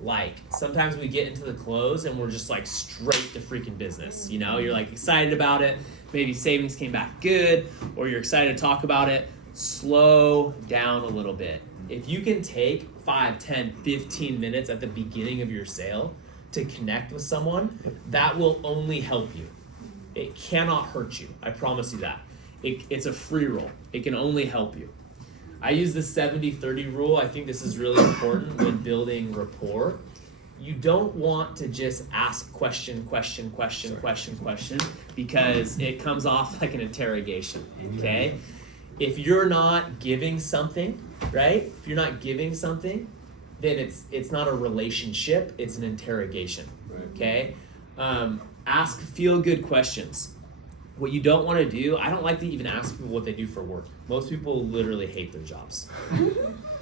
like sometimes we get into the close and we're just like straight to freaking business. You know, you're like excited about it, maybe savings came back good, or you're excited to talk about it. Slow down a little bit. If you can take 5, 10, 15 minutes at the beginning of your sale to connect with someone, that will only help you. It cannot hurt you, I promise you that. It's a free roll. It can only help you. I use the 70-30 rule. I think this is really important when building rapport. You don't want to just ask question, because it comes off like an interrogation, okay? If you're not giving something, right? If you're not giving something, then it's not a relationship, it's an interrogation, okay? Ask feel-good questions. What you don't want to do, I don't like to even ask people what they do for work. Most people literally hate their jobs.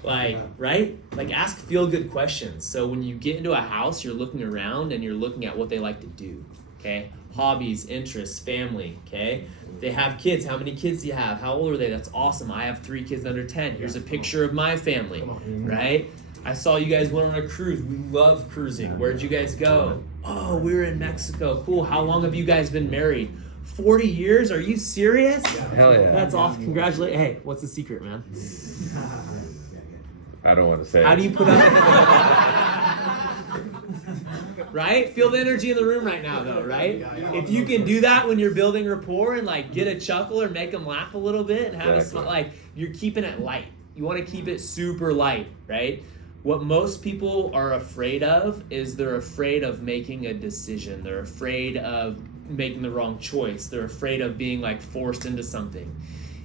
Like, right? Like, ask feel-good questions. So when you get into a house, you're looking around and you're looking at what they like to do, okay? Hobbies, interests, family, okay? They have kids. How many kids do you have? How old are they? That's awesome. I have 3 kids under 10. Here's a picture of my family, right? I saw you guys went on a cruise. We love cruising. Where'd you guys go? Oh, we were in Mexico. Cool. How long have you guys been married? 40 years? Are you serious? Hell yeah. That's awesome. Congratulations. Hey, what's the secret, man? I don't want to say How it. do you put up? Right? Feel the energy in the room right now, though, right? If you can do that when you're building rapport and like get a chuckle or make them laugh a little bit and have a smile, like you're keeping it light. You want to keep it super light, right? What most people are afraid of is they're afraid of making a decision. They're afraid of making the wrong choice. They're afraid of being like forced into something.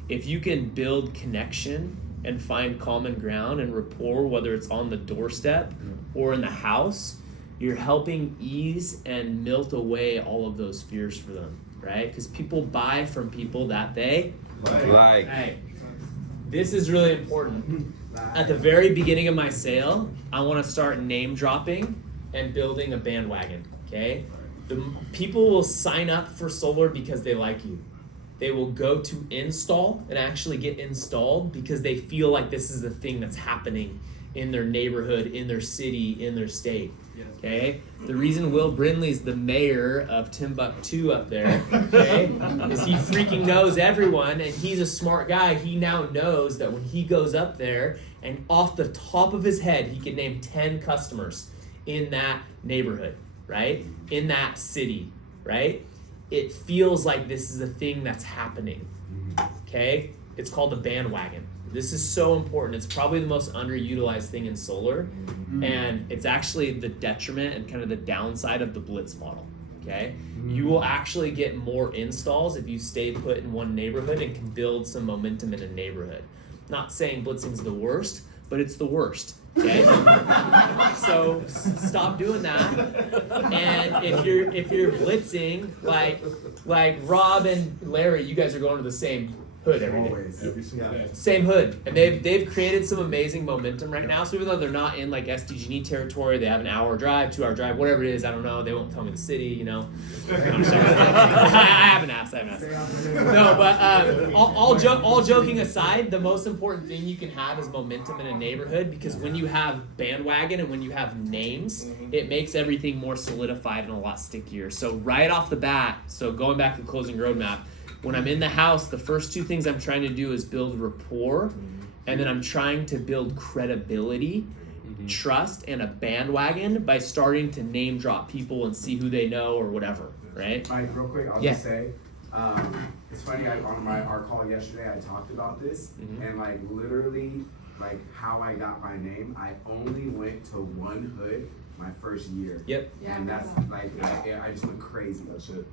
If you can build connection and find common ground and rapport, whether it's on the doorstep or in the house, you're helping ease and melt away all of those fears for them, right? Because people buy from people that they Like. Hey, this is really important. At the very beginning of my sale, I want to start name dropping and building a bandwagon, okay? The people will sign up for solar because they like you. They will go to install and actually get installed because they feel like this is the thing that's happening in their neighborhood, in their city, in their state. Okay? The reason Will Brindley's the mayor of Timbuktu up there, okay, is he freaking knows everyone, and he's a smart guy. He now knows that when he goes up there and off the top of his head, he can name 10 customers in that neighborhood, right? In that city, right? It feels like this is a thing that's happening, okay? It's called a bandwagon. This is so important. It's probably the most underutilized thing in solar, and it's actually the detriment and kind of the downside of the blitz model, okay? You will actually get more installs if you stay put in one neighborhood and can build some momentum in a neighborhood. Not saying blitzing's the worst, but it's the worst, okay? So stop doing that. And if you're blitzing, like Rob and Larry, you guys are going to the same hood every day. Same hood. And they've created some amazing momentum right now. So even though they're not in like SDG&E territory, they have an hour drive, 2-hour drive, whatever it is, I don't know. They won't tell me the city, you know. I haven't asked. No, but all joking aside, the most important thing you can have is momentum in a neighborhood, because when you have bandwagon and when you have names, it makes everything more solidified and a lot stickier. So right off the bat, so going back to the closing roadmap, when I'm in the house, the first 2 things I'm trying to do is build rapport, and then I'm trying to build credibility, trust, and a bandwagon by starting to name drop people and see who they know or whatever, right? Mike, real quick, I'll just say, it's funny, on our call yesterday, I talked about this, and like literally, like how I got my name, I only went to one hood my first year. Yep. And that's like, I just went crazy.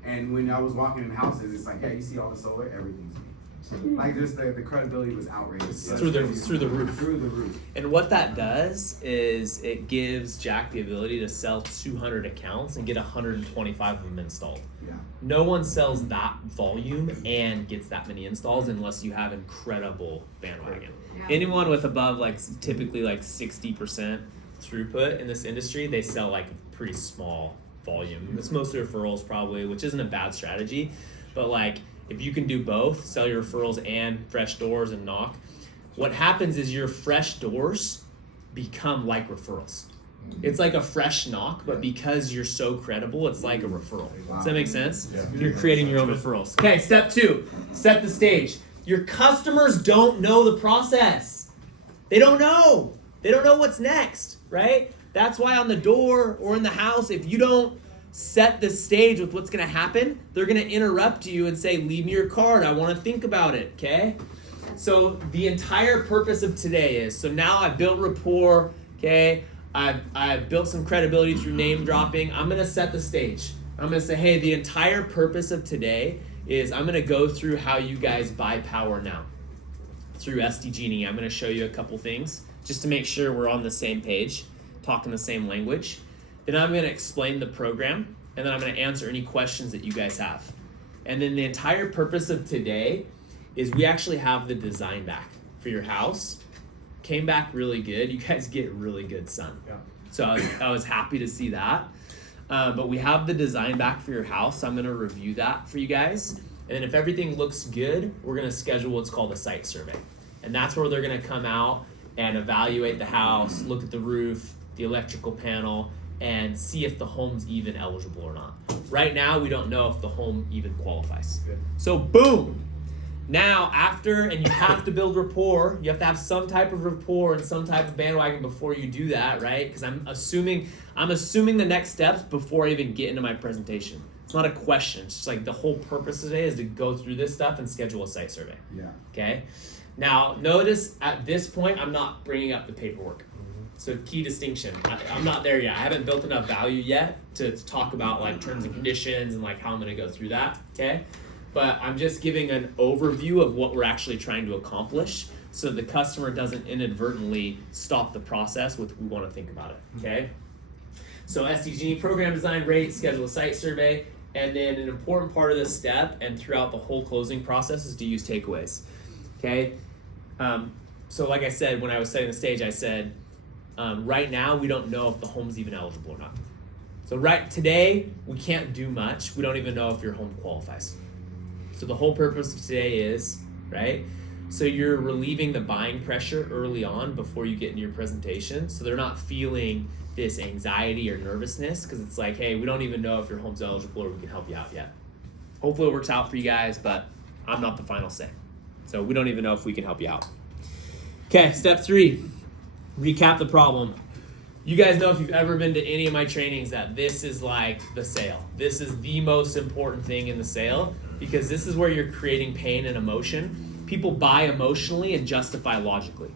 And when I was walking in houses, it's like, yeah, you see all the solar, everything's me. Like just the credibility was outrageous. Through the roof. Through the roof. And what that does is it gives Jack the ability to sell 200 accounts and get 125 of them installed. Yeah. No one sells that volume and gets that many installs unless you have incredible bandwagon. Yeah. Anyone with above like typically like 60% throughput in this industry, they sell like a pretty small volume. It's mostly referrals probably, which isn't a bad strategy, but like if you can do both, sell your referrals and fresh doors and knock, what happens is your fresh doors become like referrals. It's like a fresh knock, but because you're so credible, it's like a referral. Does that make sense? Yeah. You're creating your own referrals. Okay, step 2, set the stage. Your customers don't know the process. They don't know. They don't know what's next, right? That's why on the door or in the house, if you don't set the stage with what's going to happen, they're going to interrupt you and say, leave me your card. I want to think about it, okay? So the entire purpose of today is, so now I've built rapport, okay? I've built some credibility through name dropping. I'm going to set the stage. I'm going to say, hey, the entire purpose of today is I'm going to go through how you guys buy power now through SDG&E. I'm going to show you a couple things just to make sure we're on the same page, talking the same language. Then I'm going to explain the program, and then I'm going to answer any questions that you guys have. And then the entire purpose of today is we actually have the design back for your house. Came back really good. You guys get really good sun. Yeah. So I was happy to see that. But we have the design back for your house. I'm going to review that for you guys. And then if everything looks good, we're going to schedule what's called a site survey. And that's where they're going to come out and evaluate the house, look at the roof, the electrical panel, and see if the home's even eligible or not. Right now, we don't know if the home even qualifies. Good. So boom! Now, and you have to build rapport, you have to have some type of rapport and some type of bandwagon before you do that, right? Because I'm assuming the next steps before I even get into my presentation. It's not a question. It's just like the whole purpose today is to go through this stuff and schedule a site survey. Yeah. Okay? Now, notice at this point, I'm not bringing up the paperwork. So key distinction, I'm not there yet. I haven't built enough value yet to talk about like terms and conditions and like how I'm gonna go through that, okay? But I'm just giving an overview of what we're actually trying to accomplish so the customer doesn't inadvertently stop the process with we wanna think about it, okay? So SDG&E program design, rate, schedule a site survey, and then an important part of this step and throughout the whole closing process is to use takeaways, okay? So like I said, when I was setting the stage, I said, right now, we don't know if the home's even eligible or not. So right today, we can't do much. We don't even know if your home qualifies. So the whole purpose of today is, right? So you're relieving the buying pressure early on before you get into your presentation. So they're not feeling this anxiety or nervousness because it's like, hey, we don't even know if your home's eligible or we can help you out yet. Hopefully it works out for you guys, but I'm not the final say. So we don't even know if we can help you out. Okay, step 3. Recap the problem. You guys know if you've ever been to any of my trainings that this is like the sale. This is the most important thing in the sale because this is where you're creating pain and emotion. People buy emotionally and justify logically.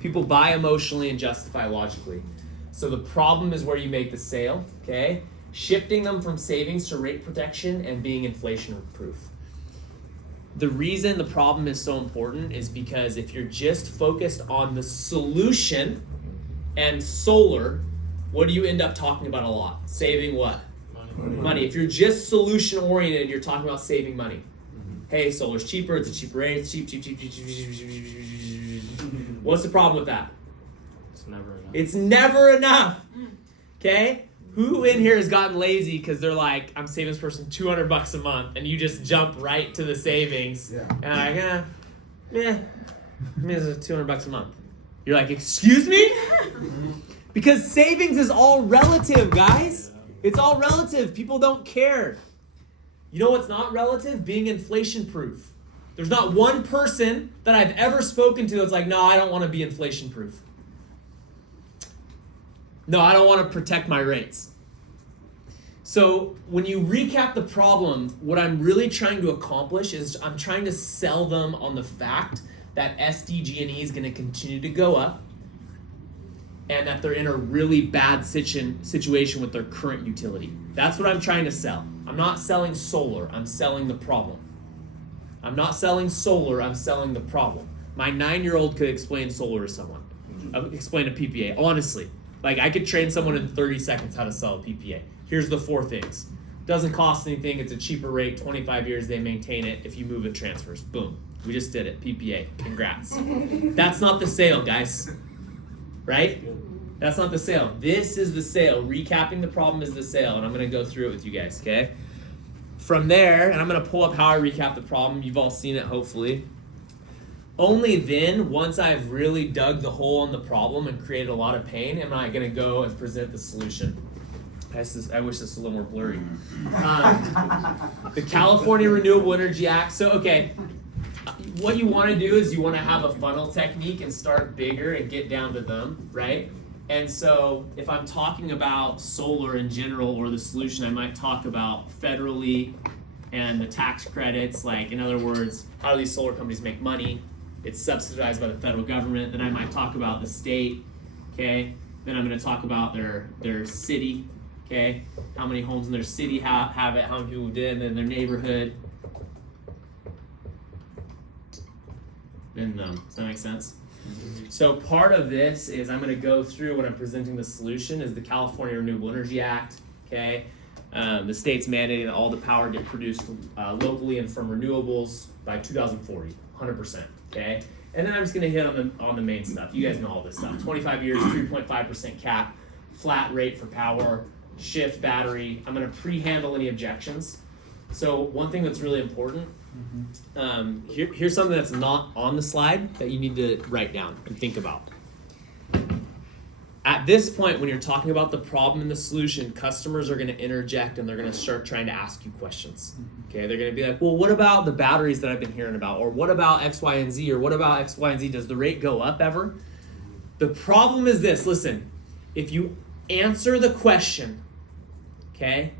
People buy emotionally and justify logically. So the problem is where you make the sale, okay? Shifting them from savings to rate protection and being inflation proof. The reason the problem is so important is because if you're just focused on the solution and solar, what do you end up talking about a lot? Saving what? Money. If you're just solution oriented, you're talking about saving money. Hey, solar's cheaper, it's a cheaper rate, it's cheap. What's the problem with that? It's never enough. It's never enough. Okay? Who in here has gotten lazy because they're like, I'm saving this person $200 a month, and you just jump right to the savings, and like, it's $200 a month. You're like, excuse me? Because savings is all relative, guys. It's all relative. People don't care. You know what's not relative? Being inflation proof. There's not one person that I've ever spoken to that's like, no, I don't want to be inflation proof. No, I don't want to protect my rates. So when you recap the problem, what I'm really trying to accomplish is I'm trying to sell them on the fact that SDG&E is going to continue to go up and that they're in a really bad situation with their current utility. That's what I'm trying to sell. I'm not selling solar, I'm selling the problem. I'm not selling solar, I'm selling the problem. My 9-year-old could explain solar to someone. Explain a PPA, honestly. Like, I could train someone in 30 seconds how to sell a PPA. Here's the 4 things. Doesn't cost anything, it's a cheaper rate, 25 years they maintain it. If you move it, transfers. Boom. We just did it. PPA. Congrats. That's not the sale, guys. Right? That's not the sale. This is the sale. Recapping the problem is the sale, and I'm going to go through it with you guys, okay? From there, and I'm going to pull up how I recap the problem. You've all seen it, hopefully. Only then, once I've really dug the hole in the problem and created a lot of pain, am I going to go and present the solution. I wish this was a little more blurry. The California Renewable Energy Act. So, okay, what you want to do is you want to have a funnel technique and start bigger and get down to them, right? And so if I'm talking about solar in general or the solution, I might talk about federally and the tax credits. Like, in other words, how do these solar companies make money? It's subsidized by the federal government. Then I might talk about the state, okay? Then I'm going to talk about their city, okay? How many homes in their city have it, how many people did, and then their neighborhood. And does that make sense? So part of this is I'm going to go through when I'm presenting the solution is the California Renewable Energy Act, okay? The state's mandating that all the power get produced locally and from renewables by 2040, 100%, okay? And then I'm just going to hit on the main stuff. You guys know all this stuff. 25 years, 3.5% cap, flat rate for power, shift battery. I'm going to pre-handle any objections. So one thing that's really important, here's something that's not on the slide that you need to write down and think about. At this point, when you're talking about the problem and the solution, customers are going to interject and they're going to start trying to ask you questions. Okay, they're going to be like, well, what about the batteries that I've been hearing about? Or what about X, Y, and Z? Or what about X, Y, and Z? Does the rate go up ever? The problem is this, listen, if you answer the question, okay,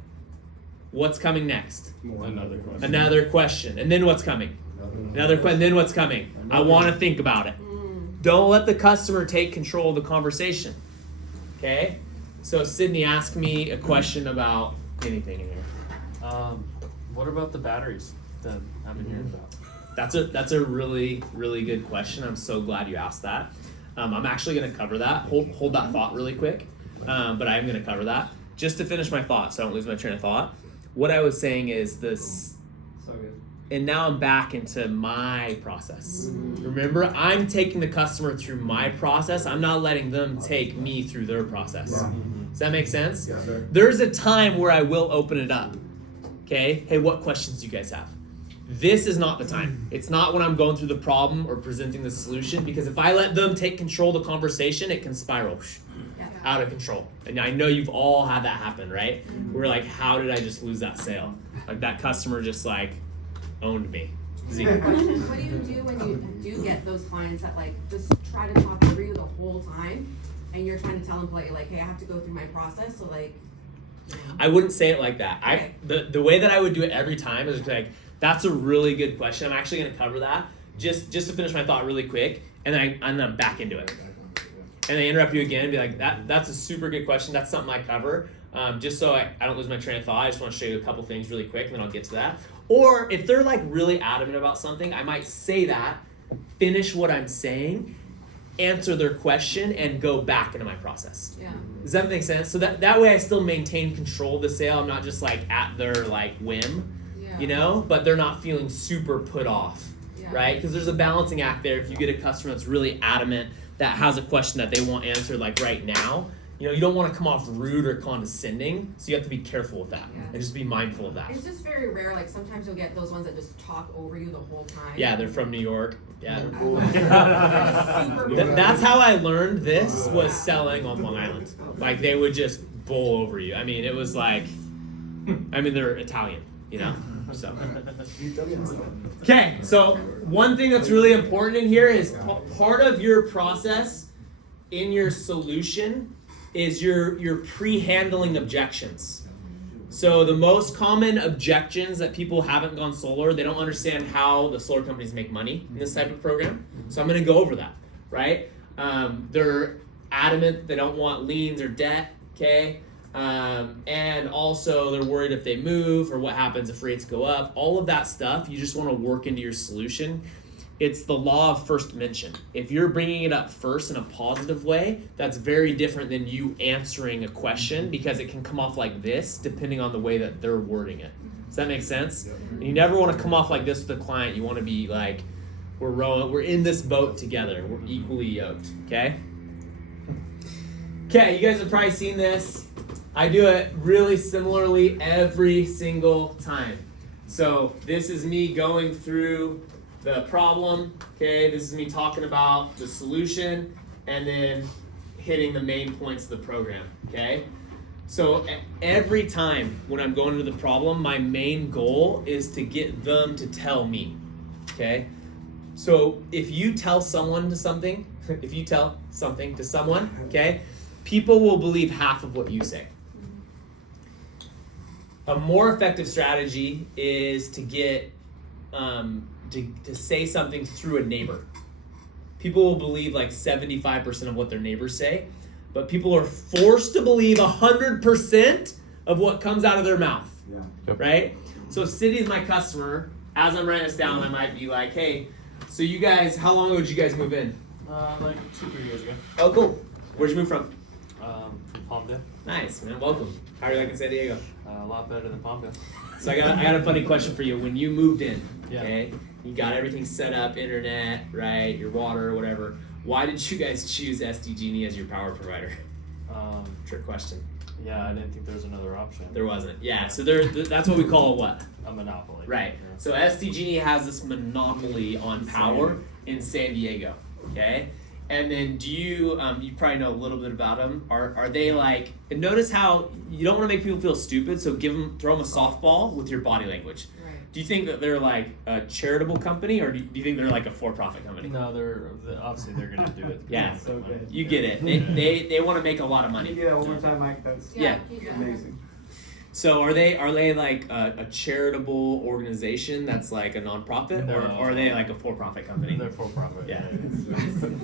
what's coming next? Another question. And then what's coming? Another question. Then what's coming? I want to think about it. Don't let the customer take control of the conversation. Okay? So Sydney asked me a question about anything in here. What about the batteries that I've been hearing about? That's a really, really good question. I'm so glad you asked that. I'm actually going to cover that. Hold that thought really quick. But I am going to cover that. Just to finish my thought so I don't lose my train of thought. What I was saying is this, So good. and now I'm back into my process. Remember, I'm taking the customer through my process. I'm not letting them take me through their process. Yeah. Does that make sense? Yes, sir. There's a time where I will open it up. Okay? Hey, what questions do you guys have? This is not the time. It's not when I'm going through the problem or presenting the solution, because if I let them take control of the conversation, it can spiral out of control. And I know you've all had that happen, right? We're like, how did I just lose that sale? Like that customer just like owned me. Z. What do you do when you do get those clients that like just try to talk over you the whole time, and you're trying to tell them politely like, hey, I have to go through my process, so like. You know. I wouldn't say it like that. Okay. The way that I would do it every time is like, that's a really good question. I'm actually going to cover that just to finish my thought really quick, and then I'm back into it. And they interrupt you again and be like, that's a super good question. That's something I cover. Just so I don't lose my train of thought, I just want to show you a couple things really quick, and then I'll get to that. Or if they're like really adamant about something, I might say that, finish what I'm saying, answer their question, and go back into my process. Yeah. Does that make sense? So that way I still maintain control of the sale. I'm not just like at their like whim, Yeah. you know, but they're not feeling super put off, Yeah. right? Because there's a balancing act there. If you get a customer that's really adamant, that has a question that they want answered like right now, you know, you don't want to come off rude or condescending, so you have to be careful with that and just be mindful of that. It's just very rare. Like sometimes you'll get those ones that just talk over you the whole time. Yeah, they're from New York. Yeah. Super That's how I learned this was selling on Long Island. Like they would just bowl over you. I mean, it was like, they're Italian, you know? So. Okay, so one thing that's really important in here is part of your process in your solution is your pre-handling objections. So the most common objections that people haven't gone solar, they don't understand how the solar companies make money in this type of program. So I'm going to go over that, right? They're adamant they don't want liens or debt, okay? And also they're worried if they move or what happens if rates go up. All of that stuff you just want to work into your solution. It's the law of first mention. If you're bringing it up first in a positive way, that's very different than you answering a question, because it can come off like this depending on the way that they're wording it. Does that make sense? And you never want to come off like this with a client. You want to be like, we're rowing, we're in this boat together. We're equally yoked, okay? Okay, you guys have probably seen this. I do it really similarly every single time. So this is me going through the problem, okay, this is me talking about the solution, and then hitting the main points of the program, okay? So every time when I'm going into the problem, my main goal is to get them to tell me, okay? So if you tell someone to something, if you tell something to someone, okay, people will believe half of what you say. A more effective strategy is to get to say something through a neighbor. People will believe like 75% of what their neighbors say, but people are forced to believe 100% of what comes out of their mouth. Yeah. Yep. Right? So if City is my customer, as I'm writing this down, I might be like, hey, so you guys, how long ago did you guys move in? Like 2-3 years ago. Oh, cool. Where'd you move from? From Palmdale. Nice, man. Welcome. How are you liking San Diego? A lot better than Palmdale. So I got a funny question for you. When you moved in, Yeah. okay, you got everything set up, internet, right, your water, whatever. Why did you guys choose SDG&E as your power provider? Trick question. Yeah, I didn't think there was another option. There wasn't. Yeah. So that's what we call a what? A monopoly. Right. Yeah. So SDG&E has this monopoly on power in San Diego. Okay. And then do you you probably know a little bit about them. Are they like, and notice how you don't want to make people feel stupid, so throw them a softball with your body language. Right. Do you think that they're like a charitable company, or do you think they're like a for-profit company? No, obviously they're gonna do it. Yeah. So good. You get it. They want to make a lot of money. Yeah, one more time, Mike. That's Yeah. amazing. So are they like a charitable organization that's like a nonprofit, No. or are they like a for-profit company? They're for profit. Yeah.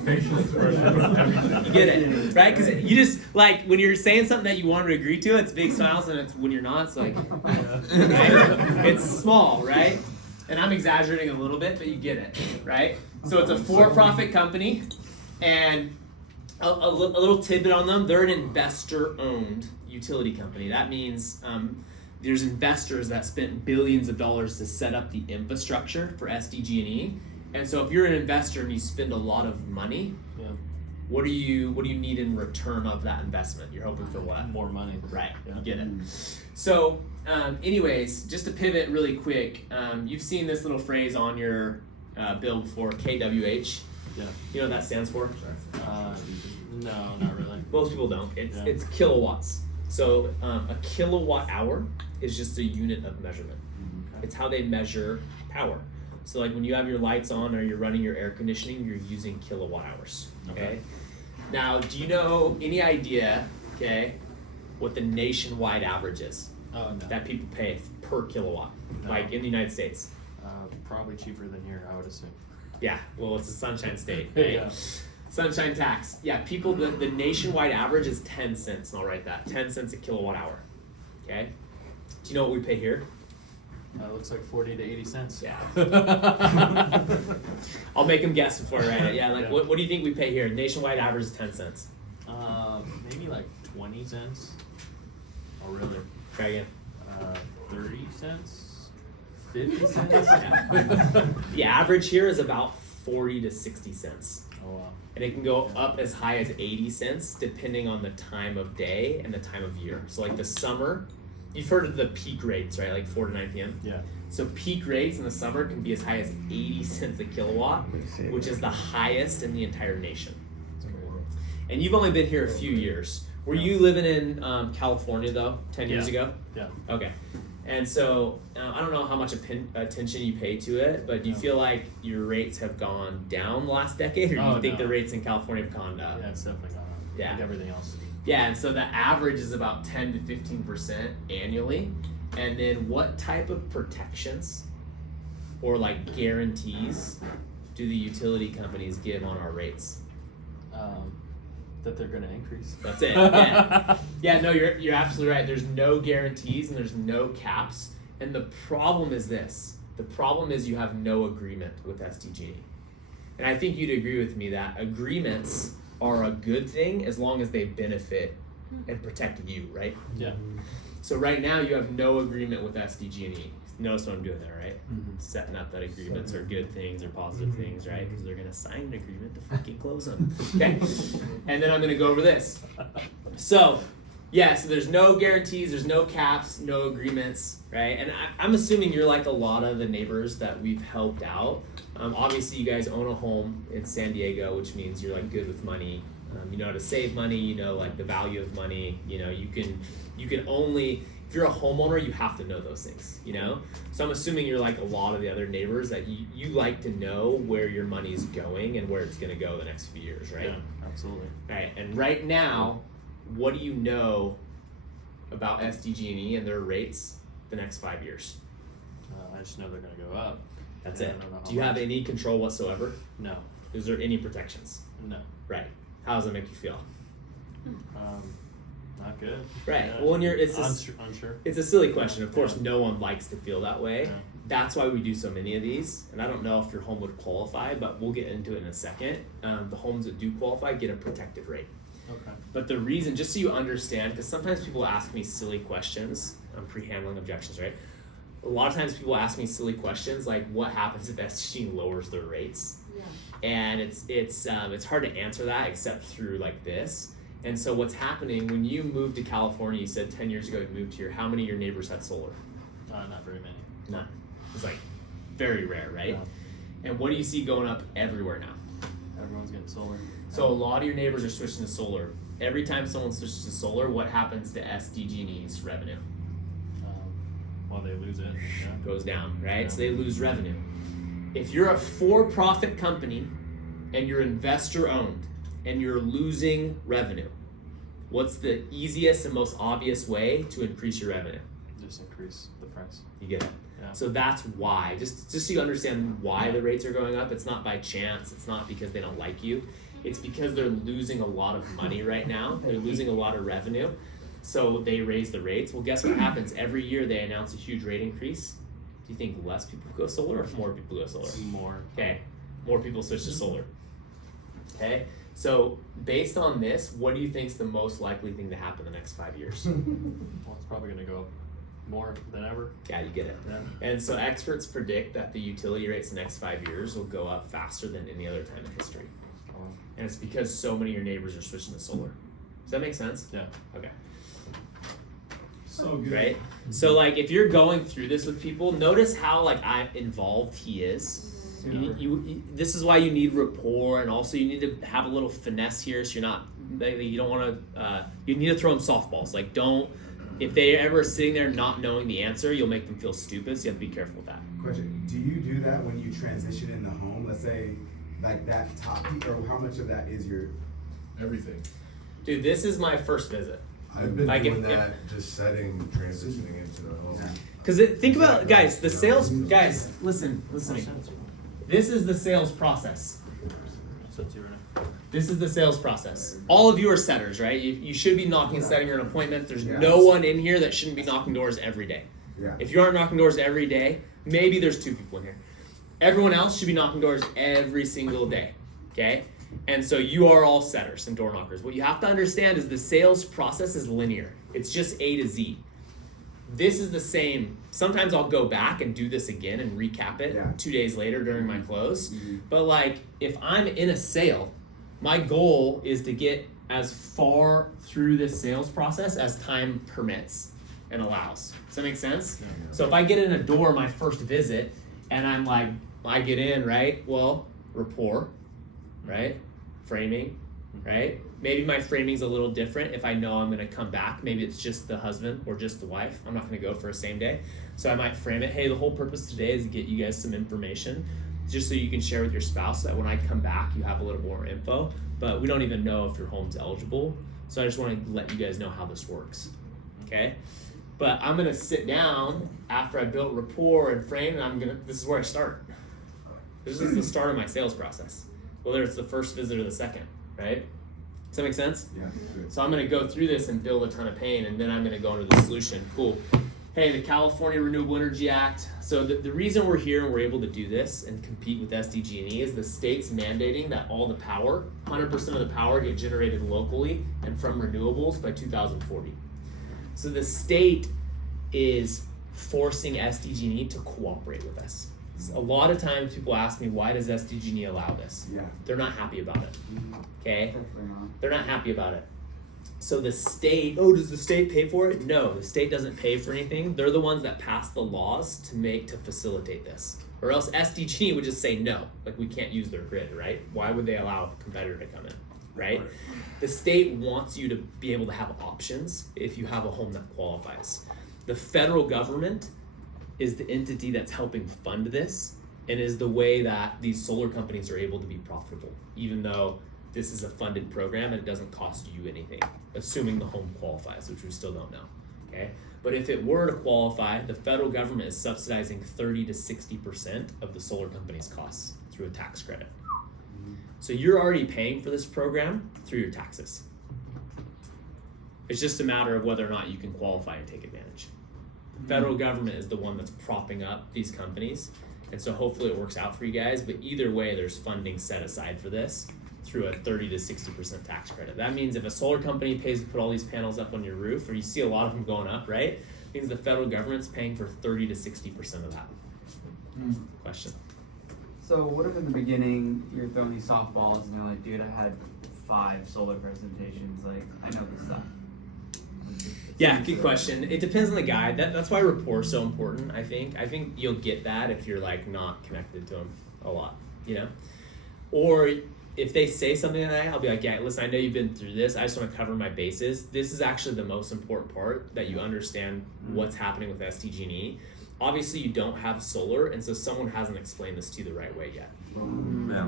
Facial expression of everything. You get it, right? Because you just like when you're saying something that you wanted to agree to, it's big smiles, and it's when you're not, it's like, right? It's small, right? And I'm exaggerating a little bit, but you get it, right? So it's a for-profit company, and a little tidbit on them: they're an investor-owned utility company. That means there's investors that spent billions of dollars to set up the infrastructure for SDG&E. And so if you're an investor and you spend a lot of money, Yeah. what do you need in return of that investment? You're hoping for what? More money. Right, Yeah. you get it. So anyways, just to pivot really quick, you've seen this little phrase on your bill before, KWH. Yeah. You know what that stands for? No, not really. Most people don't. It's Yeah. it's kilowatts. So a kilowatt hour is just a unit of measurement. It's how they measure power. So like when you have your lights on or you're running your air conditioning, you're using kilowatt hours. Okay. Now, do you know any idea, okay, what the nationwide average is Oh no. that people pay per kilowatt, No. like in the United States? Probably cheaper than here, I would assume. Yeah. Well, it's a sunshine state. Right? Yeah. Sunshine tax. Yeah, people, the nationwide average is 10 cents, and I'll write that. 10 cents a kilowatt hour. Okay? Do you know what we pay here? Looks like 40 to 80 cents. Yeah. I'll make them guess before I write it. Yeah, like Yeah. What do you think we pay here? Nationwide average is 10 cents. Maybe like 20 cents. Oh, really? Try again. 30 cents? 50 cents? The average here is about 40 to 60 cents. Oh, wow. And it can go up as high as 80 cents depending on the time of day and the time of year. So like the summer, you've heard of the peak rates, right? Like 4 to 9 p.m. Yeah. So peak rates in the summer can be as high as 80 cents a kilowatt, which is the highest in the entire nation. And you've only been here a few years. Were you living in California though, 10 years Yeah. ago? Yeah. Okay. And so I don't know how much attention you pay to it, but do you feel like your rates have gone down the last decade, or do you think no. the rates in California have gone up? Yeah, it's definitely gone up. Yeah. Like everything else. Yeah, and so the average is about 10 to 15% annually. And then what type of protections or like guarantees do the utility companies give on our rates? That they're gonna increase. That's it. Yeah. Yeah, no, you're absolutely right. There's no guarantees and there's no caps. And the problem is this. The problem is you have no agreement with SDG. And I think you'd agree with me that agreements are a good thing as long as they benefit and protect you, right? Yeah. So right now you have no agreement with SDG&E. Notice what I'm doing there, right? Mhm. Setting up that agreements are good things or positive things, right? Because they're gonna sign an agreement to fucking close them. Okay. And then I'm gonna go over this. So Yeah, so there's no guarantees, there's no caps, no agreements, right? And I'm assuming you're like a lot of the neighbors that we've helped out. Obviously, you guys own a home in San Diego, which means you're like good with money. You know how to save money. You know like the value of money. You know you can only if you're a homeowner, you have to know those things. You know, so I'm assuming you're like a lot of the other neighbors that you like to know where your money is going and where it's going to go the next few years, right? Yeah, absolutely. All right, and right now, what do you know about SDG&E and their rates the next 5 years? I just know they're gonna go up. That's Yeah, it. I don't know how Do you have much. any control whatsoever? No, Is there any protections? no. Right. How does that make you feel? Not good. Right. Yeah. Well, when you're unsure. it's a silly question. Of course, Yeah. no one likes to feel that way. Yeah. That's why we do so many of these. And I don't know if your home would qualify, but we'll get into it in a second. The homes that do qualify get a protected rate. Okay. But the reason, just so you understand, because sometimes people ask me silly questions. I'm pre-handling objections, right? A lot of times people ask me silly questions like, "What happens if SDG lowers their rates?" Yeah. And it's hard to answer that except through like this. And so what's happening when you moved to California? You said 10 years ago you moved here. How many of your neighbors had solar? Not very many. None. It's like very rare, right? Yeah. And what do you see going up everywhere now? Everyone's getting solar. So a lot of your neighbors are switching to solar. Every time someone switches to solar, what happens to SDG&E's revenue? Well, they lose it. Yeah. Goes down, right? Yeah. So they lose revenue. If you're a for-profit company and you're investor owned and you're losing revenue, what's the easiest and most obvious way to increase your revenue? Just increase the price. You get it? Yeah. So that's why. Just so you understand why the rates are going up. It's not by chance. It's not because they don't like you. It's because they're losing a lot of money right now. They're losing a lot of revenue. So they raise the rates. Well, guess what happens? Every year they announce a huge rate increase. Do you think less people go solar or more people go solar? More. Okay, more people switch to solar. Okay, so based on this, what do you think is the most likely thing to happen the next 5 years? Well, it's probably gonna go up more than ever. Yeah, you get it. Yeah. And so experts predict that the utility rates the next 5 years will go up faster than any other time in history. Wow. And it's because so many of your neighbors are switching to solar. Does that make sense? Yeah. Okay. So good. Right? So like if you're going through this with people, notice how like involved he is. This is why you need rapport, and also you need to have a little finesse here, so you don't want to you need to throw them softballs. Like don't, if they ever sitting there not knowing the answer, you'll make them feel stupid, so you have to be careful with that. Question, do you do that when you transition in the home? Let's say like that top, or how much of that is your, Everything. Dude, this is my first visit. I've been Like, doing if- that, just transitioning into the home. Yeah. Because think about, guys, the sales, guys, listen to me. This is the sales process. So it's zero now. This is the sales process. All of you are setters, right? You should be knocking and setting your appointments. There's Yeah. no one in here that shouldn't be knocking doors every day. yeah. If you aren't knocking doors every day, maybe there's 2 people in here. Everyone else should be knocking doors every single day, okay? And so you are all setters and door knockers. What you have to understand is the sales process is linear. It's just A to Z. This is the same. Sometimes I'll go back and do this again and recap it Yeah. 2 days later during my close. Mhm. But like, if I'm in a sale, my goal is to get as far through this sales process as time permits and allows. Does that make sense? Yeah. So if I get in a door my first visit and I'm like, I get in, right? Well, rapport, right? Framing, right? Maybe my framing's a little different if I know I'm gonna come back. Maybe it's just the husband or just the wife. I'm not gonna go for a same day. So I might frame it, hey, the whole purpose today is to get you guys some information just so you can share with your spouse so that when I come back you have a little more info. But we don't even know if your home's eligible. So I just wanna let you guys know how this works, okay? But I'm gonna sit down after I built rapport and frame, and this is where I start. This is the start of my sales process, whether it's the first visit or the second, right? Does that make sense? Yeah, good. So I'm gonna go through this and build a ton of pain, and then I'm gonna go into the solution. Cool. Hey, the California Renewable Energy Act. So the reason we're here and we're able to do this and compete with SDG&E is the state's mandating that all the power, 100% of the power, get generated locally and from renewables by 2040. So the state is forcing SDG&E to cooperate with us. A lot of times people ask me, why does SDG&E allow this? Yeah. They're not happy about it, okay? Definitely not. They're not happy about it. So the state, does the state pay for it? No, the state doesn't pay for anything. They're the ones that pass the laws to facilitate this. Or else SDG would just say no, like we can't use their grid, right? Why would they allow a competitor to come in, right? The state wants you to be able to have options if you have a home that qualifies. The federal government is the entity that's helping fund this and is the way that these solar companies are able to be profitable, even though this is a funded program and it doesn't cost you anything, assuming the home qualifies, which we still don't know, okay? But if it were to qualify, the federal government is subsidizing 30 to 60% of the solar company's costs through a tax credit. So you're already paying for this program through your taxes. It's just a matter of whether or not you can qualify and take advantage. The federal government is the one that's propping up these companies, and so hopefully it works out for you guys, but either way there's funding set aside for this through a 30 to 60% tax credit. That means if a solar company pays to put all these panels up on your roof, or you see a lot of them going up, right? It means the federal government's paying for 30 to 60% of that. Question? So what if in the beginning you're throwing these softballs and you're like, dude, I had 5 solar presentations, like, I know this stuff. Yeah, good question. It depends on the guy. That's why rapport is so important, I think. I think you'll get that if you're like not connected to them a lot, you know? Or if they say something like that, I'll be like, yeah, listen, I know you've been through this. I just want to cover my bases. This is actually the most important part, that you understand what's happening with SDG&E. Obviously, you don't have solar, and so someone hasn't explained this to you the right way yet. Yeah,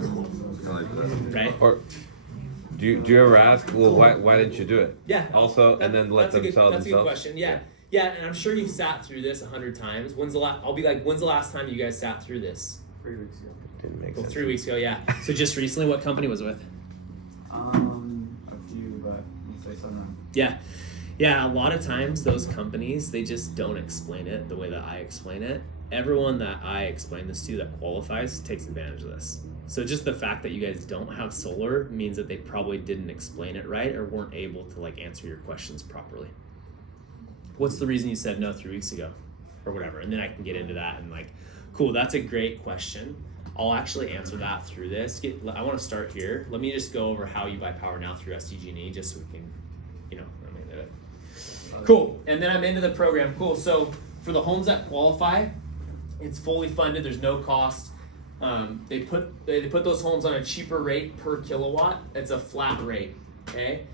I like that. Right? Or do you ever ask, well, why didn't you do it? Yeah. Also, and then let them sell That's a good themselves. question. Yeah. Yeah, and I'm sure you've sat through this 100 times. I'll be like, when's the last time you guys sat through this? 3 weeks ago. Didn't make Well, sense. 3 weeks ago, yeah. So just recently, what company was it with? A few, but let's say some. Yeah, a lot of times those companies, they just don't explain it the way that I explain it. Everyone that I explain this to that qualifies takes advantage of this. So just the fact that you guys don't have solar means that they probably didn't explain it right or weren't able to like answer your questions properly. What's the reason you said no 3 weeks ago or whatever? And then I can get into that and like, cool, that's a great question. I'll actually answer that through this. I want to start here. Let me just go over how you buy power now through SDG&E just so we can, Cool, and then I'm into the program. Cool, so for the homes that qualify, it's fully funded, there's no cost. They put those homes on a cheaper rate per kilowatt. It's a flat rate, okay?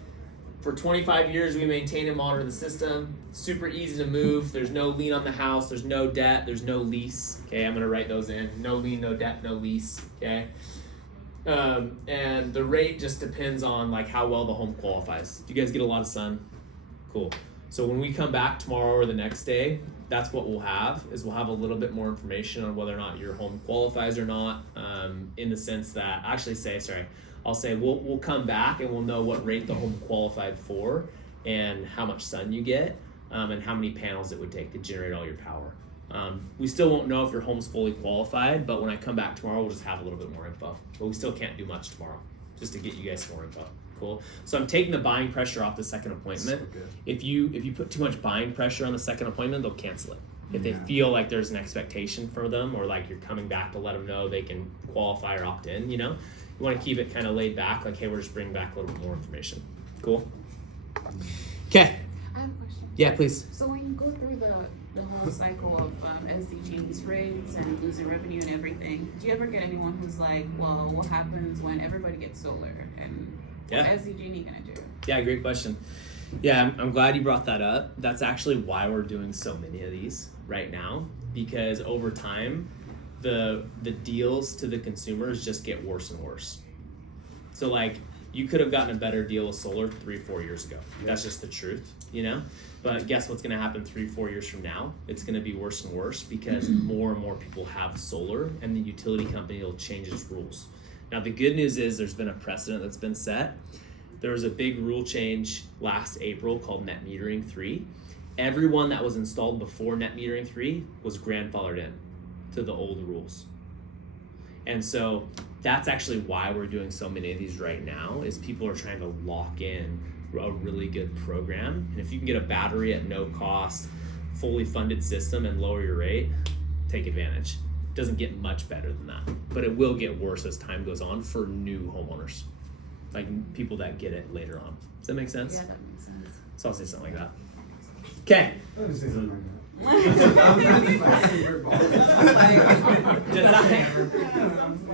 For 25 years, we maintain and monitor the system. Super easy to move. There's no lien on the house. There's no debt. There's no lease. Okay, I'm gonna write those in. No lien, no debt, no lease. Okay. And the rate just depends on like how well the home qualifies. Do you guys get a lot of sun? Cool. So when we come back tomorrow or the next day, that's what we'll have a little bit more information on whether or not your home qualifies or not. In the sense that I'll say we'll come back and we'll know what rate the home qualified for and how much sun you get and how many panels it would take to generate all your power. We still won't know if your home's fully qualified, but when I come back tomorrow, we'll just have a little bit more info. But we still can't do much tomorrow, just to get you guys more info. Cool. So I'm taking the buying pressure off the second appointment. So good. If you put too much buying pressure on the second appointment, they'll cancel it. If they feel like there's an expectation for them, or like you're coming back to let them know they can qualify or opt in, you want to keep it kind of laid back, like, hey, we're just bringing back a little bit more information. Cool. Okay. I have a question. Yeah, please. So when you go through the whole cycle of SDG's rates and losing revenue and everything, do you ever get anyone who's like, well, what happens when everybody gets solar and Yeah. what SDG gonna do? Yeah, great question. Yeah, I'm glad you brought that up. That's actually why we're doing so many of these right now, because over time, the deals to the consumers just get worse and worse. So like, you could have gotten a better deal with solar 3-4 years ago. That's just the truth, But guess what's gonna happen 3-4 years from now? It's gonna be worse and worse because more and more people have solar, and the utility company will change its rules. Now the good news is there's been a precedent that's been set. There was a big rule change last April called Net Metering 3. Everyone that was installed before Net Metering 3 was grandfathered in to the old rules. And so that's actually why we're doing so many of these right now, is people are trying to lock in a really good program. And if you can get a battery at no cost, fully funded system and lower your rate, take advantage. Doesn't get much better than that, but it will get worse as time goes on for new homeowners. like people that get it later on. Does that make sense? Yeah, that makes sense. So I'll say something like that. Okay. I'm gonna say something like that. Design.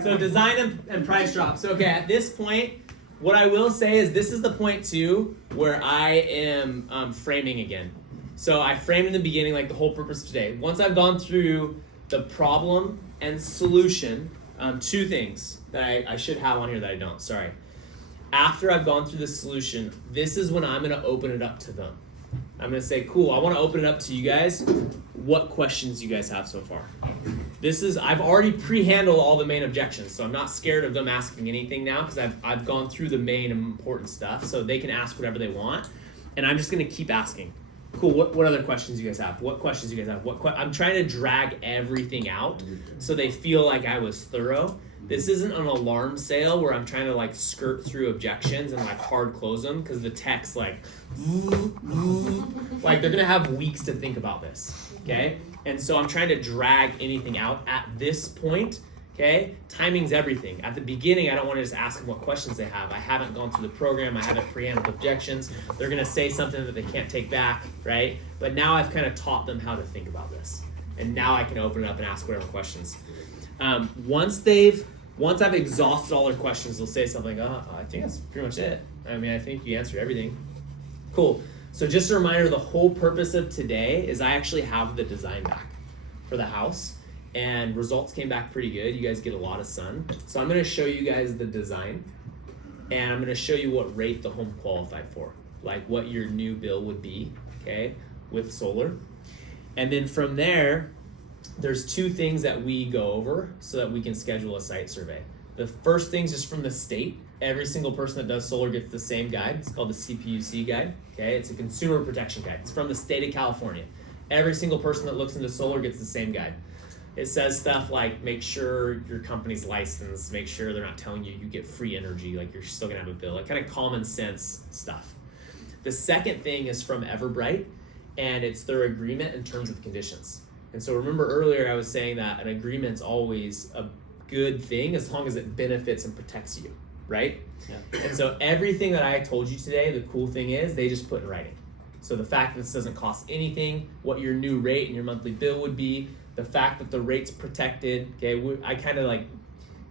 So design and price drops. So okay, at this point, what I will say is this is the point too where I am framing again. So I framed in the beginning like the whole purpose of today. Once I've gone through the problem and solution, two things that I should have on here that I don't. Sorry. After I've gone through the solution, this is when I'm gonna open it up to them. I'm gonna say, cool, I wanna open it up to you guys. What questions you guys have so far? I've already pre-handled all the main objections, so I'm not scared of them asking anything now because I've gone through the main important stuff, so they can ask whatever they want, and I'm just gonna keep asking. Cool, what other questions you guys have? What questions you guys have? I'm trying to drag everything out so they feel like I was thorough. This isn't an alarm sale where I'm trying to like skirt through objections and like hard close them because the text like they're gonna have weeks to think about this, okay? And so I'm trying to drag anything out at this point, okay? Timing's everything. At the beginning, I don't want to just ask them what questions they have. I haven't gone through the program. I haven't pre-handled objections. They're gonna say something that they can't take back, right? But now I've kind of taught them how to think about this, and now I can open it up and ask whatever questions. Once I've exhausted all their questions, they'll say something like, I think that's pretty much it. I mean, I think you answered everything. Cool. So just a reminder, the whole purpose of today is I actually have the design back for the house, and results came back pretty good. You guys get a lot of sun. So I'm gonna show you guys the design, and I'm gonna show you what rate the home qualified for, like what your new bill would be, okay, with solar. And then from there, there's two things that we go over so that we can schedule a site survey. The first thing's just from the state. Every single person that does solar gets the same guide. It's called the CPUC guide. Okay, it's a consumer protection guide. It's from the state of California. Every single person that looks into solar gets the same guide. It says stuff like make sure your company's licensed, make sure they're not telling you get free energy, like you're still gonna have a bill, like kind of common sense stuff. The second thing is from Everbright, and it's their agreement in terms of conditions. And so remember earlier I was saying that an agreement's always a good thing as long as it benefits and protects you, right? Yeah. And so everything that I told you today, the cool thing is they just put in writing. So the fact that this doesn't cost anything, what your new rate and your monthly bill would be, the fact that the rate's protected, okay, I kind of like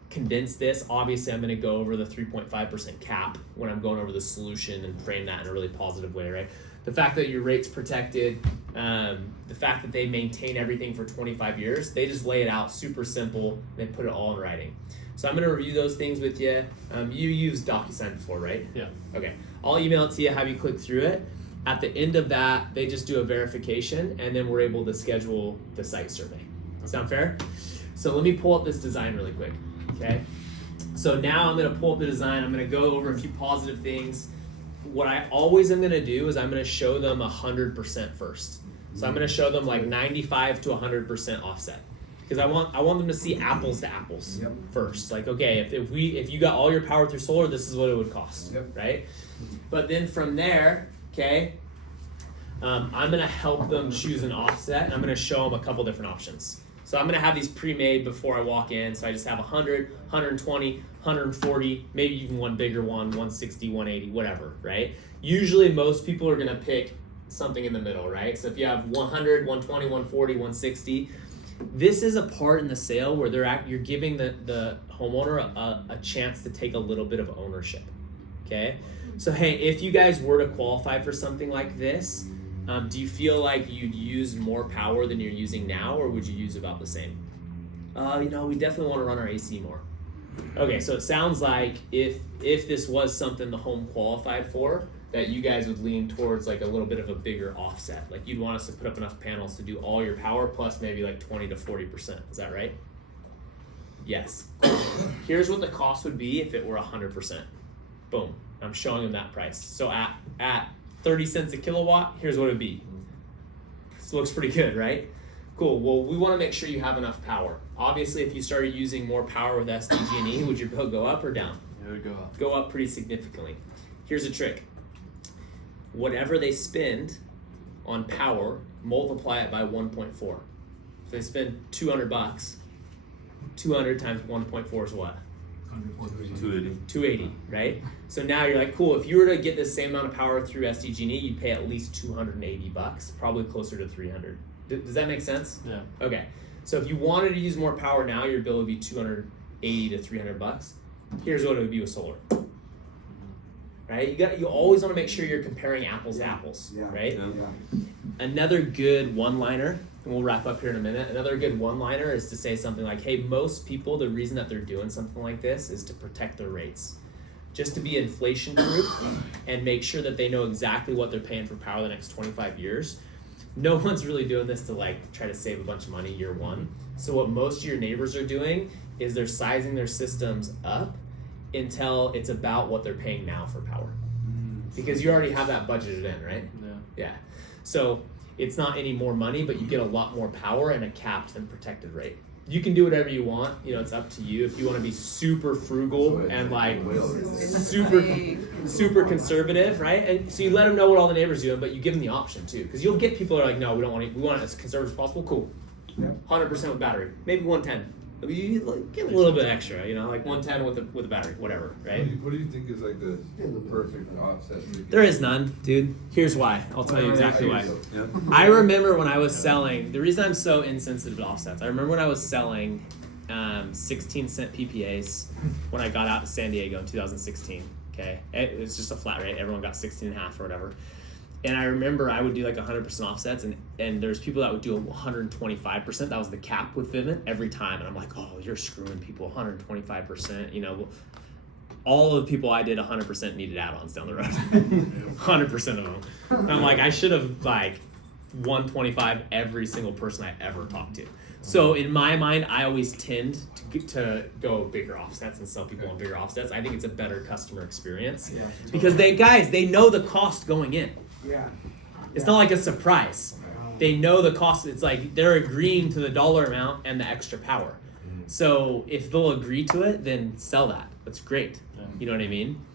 condensed this. Obviously I'm gonna go over the 3.5% cap when I'm going over the solution and frame that in a really positive way, right? The fact that your rate's protected, the fact that they maintain everything for 25 years, they just lay it out super simple, they put it all in writing. So I'm gonna review those things with you. You used DocuSign before, right? Yeah. Okay, I'll email it to you, have you click through it. At the end of that, they just do a verification and then we're able to schedule the site survey. Sound fair? So let me pull up this design really quick, okay? So now I'm gonna pull up the design, I'm gonna go over a few positive things. What I always am gonna do is I'm gonna show them 100% first. So I'm gonna show them like 95 to 100% offset. Because I want them to see apples to apples first. Like, okay, if you got all your power through solar, this is what it would cost, right? But then from there, okay, I'm gonna help them choose an offset, and I'm gonna show them a couple different options. So I'm gonna have these pre-made before I walk in, so I just have 100, 120, 140, maybe even one bigger one, 160, 180, whatever, right? Usually most people are gonna pick something in the middle, right? So if you have 100, 120, 140, 160, this is a part in the sale where you're giving the homeowner a chance to take a little bit of ownership, okay? So hey, if you guys were to qualify for something like this, do you feel like you'd use more power than you're using now, or would you use about the same? We definitely want to run our AC more. Okay, so it sounds like if this was something the home qualified for, that you guys would lean towards like a little bit of a bigger offset. Like you'd want us to put up enough panels to do all your power plus maybe like 20 to 40%. Is that right? Yes. Here's what the cost would be if it were 100%. Boom. I'm showing them that price. So at 30 cents a kilowatt, here's what it'd be. This looks pretty good, right? Cool. Well, we want to make sure you have enough power. Obviously, if you started using more power with SDG&E, would your bill go up or down? It would go up. Go up pretty significantly. Here's a trick. Whatever they spend on power, multiply it by 1.4. So they spend $200. 200 times 1.4 is what? 280. 280, right? So now you're like, cool, if you were to get the same amount of power through SDG&E, you'd pay at least $280, probably closer to 300. Does that make sense? Yeah. Okay. So if you wanted to use more power now, your bill would be 280 to 300 bucks. Here's what it would be with solar. Right? You always want to make sure you're comparing apples to apples, Yeah. right? Yeah. Another good one-liner, and we'll wrap up here in a minute. Another good one-liner is to say something like, hey, most people, the reason that they're doing something like this is to protect their rates. Just to be inflation proof and make sure that they know exactly what they're paying for power the next 25 years. No one's really doing this to like try to save a bunch of money year one. So what most of your neighbors are doing is they're sizing their systems up until it's about what they're paying now for power. Because you already have that budgeted in, right? Yeah. Yeah. So it's not any more money, but you get a lot more power and a capped and protected rate. You can do whatever you want, you know, it's up to you. If you want to be super frugal and like super conservative, right? And so you let them know what all the neighbors do, but you give them the option too. Because you'll get people that are like, no, we don't want it, we want it as conservative as possible. Cool. Yeah. 100% with battery. Maybe 110. You like, get a little bit extra, you know, like 110 with a battery, whatever, right? What do you think is like the perfect offset? There is none, dude. Here's why. I'll tell you exactly why. I remember when I was selling, the reason I'm so insensitive to offsets, I remember when I was selling 16-cent PPAs when I got out to San Diego in 2016, okay? It was just a flat rate. Everyone got 16.5 or whatever. And I remember I would do like 100% offsets, and there's people that would do 125%. That was the cap with Vivint every time. And I'm like, oh, you're screwing people, 125%. You know, all of the people I did 100% needed add-ons down the road. 100% of them. And I'm like, I should have like 125 every single person I ever talked to. So in my mind, I always tend to go bigger offsets and sell people on bigger offsets. I think it's a better customer experience because they know the cost going in. Yeah. It's not like a surprise. They know the cost. It's like they're agreeing to the dollar amount and the extra power. So if they'll agree to it, then sell that. That's great. You know what I mean?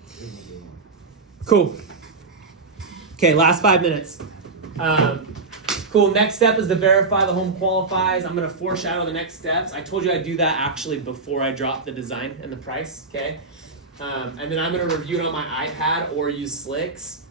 Cool. Okay, last 5 minutes. Cool. Next step is to verify the home qualifies. I'm going to foreshadow the next steps. I told you I'd do that actually before I drop the design and the price. Okay. And then I'm going to review it on my iPad or use Slicks.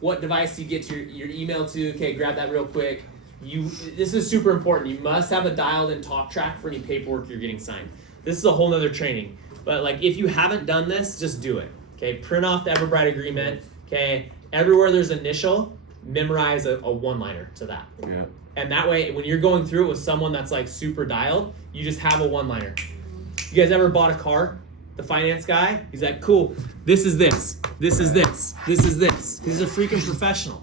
What device do you get your email to? Okay, grab that real quick. This is super important. You must have a dialed in talk track for any paperwork you're getting signed. This is a whole nother training. But like if you haven't done this, just do it. Okay, print off the Everbright agreement. Okay, everywhere there's initial, memorize a one-liner to that. Yeah. And that way, when you're going through it with someone that's like super dialed, you just have a one-liner. You guys ever bought a car? The finance guy, he's like, cool, this is this, this is this, this is this. He's a freaking professional.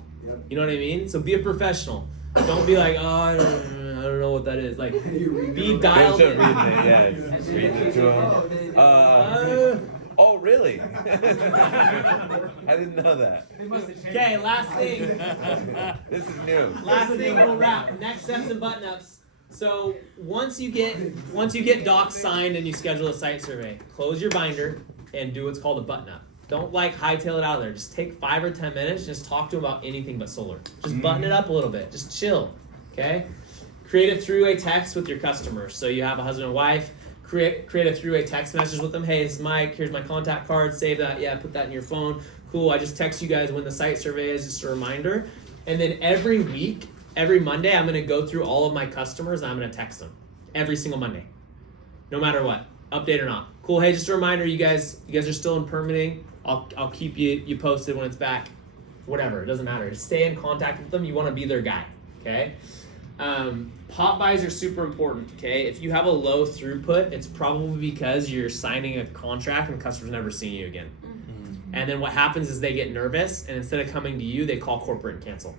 You know what I mean? So be a professional. Don't be like, oh, I don't know what that is. Like, be dialed in. Yeah, read it to him. Oh, really? I didn't know that. Okay, last thing. This is new. Last thing, we'll wrap. Next steps and button-ups. So once you get docs signed and you schedule a site survey, close your binder and do what's called a button-up. Don't like hightail it out of there. Just take 5 or 10 minutes. Just talk to them about anything but solar. Just button it up a little bit. Just chill. Okay. Create a three-way text with your customers. So you have a husband and wife. Create a three-way text message with them. Hey, it's Mike. Here's my contact card. Save that. Yeah, put that in your phone. Cool. I just text you guys when the site survey is, just a reminder. And then every week, every Monday, I'm going to go through all of my customers and I'm going to text them every single Monday, no matter what, update or not. Cool. Hey, just a reminder, you guys are still in permitting. I'll keep you posted when it's back. Whatever, it doesn't matter. Just stay in contact with them. You want to be their guy. Okay. Pop buys are super important. Okay. If you have a low throughput, it's probably because you're signing a contract and the customer's never seeing you again. And then what happens is they get nervous and instead of coming to you, they call corporate and cancel.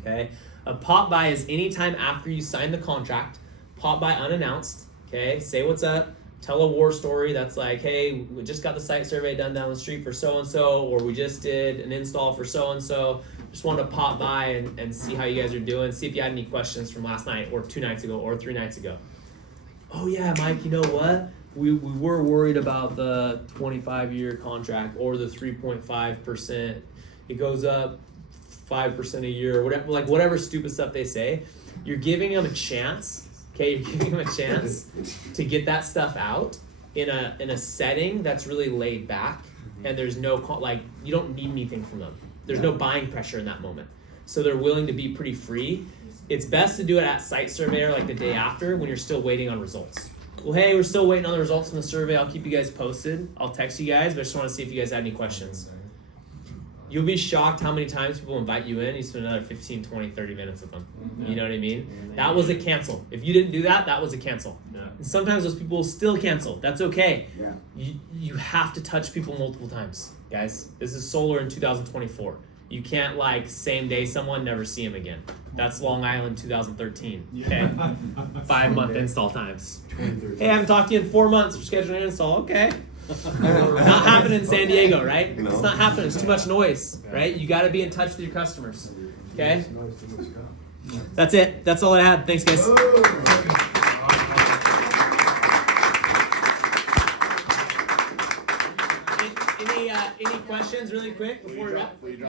Okay. A pop buy is anytime after you sign the contract, pop by unannounced, okay? Say what's up, tell a war story that's like, hey, we just got the site survey done down the street for so-and-so, or we just did an install for so-and-so. Just wanted to pop by and see how you guys are doing, see if you had any questions from last night or 2 nights ago or 3 nights ago. Oh yeah, Mike, you know what? We were worried about the 25-year contract or the 3.5%. It goes up 5% a year, whatever, like whatever stupid stuff they say, you're giving them a chance. Okay, you're giving them a chance to get that stuff out, in a setting that's really laid back, and there's no you don't need anything from them. There's no buying pressure in that moment, so they're willing to be pretty free. It's best to do it at Site Surveyor like the day after when you're still waiting on results. Well, hey, we're still waiting on the results from the survey. I'll keep you guys posted. I'll text you guys, but I just want to see if you guys had any questions. You'll be shocked how many times people invite you in. You spend another 15, 20, 30 minutes with them. You know what I mean? That was a cancel. If you didn't do that, that was a cancel. Yeah. And sometimes those people will still cancel. That's okay. Yeah. You have to touch people multiple times, guys. This is solar in 2024. You can't same day someone, never see them again. That's Long Island 2013. Okay, 5-month install times. Hey, I haven't talked to you in 4 months. We're scheduling an install. Okay. Not happening in San Diego, right? It's not happening. It's too much noise, right? You got to be in touch with your customers. Okay. That's it. That's all I had. Thanks, guys. Any questions, really quick, before we wrap?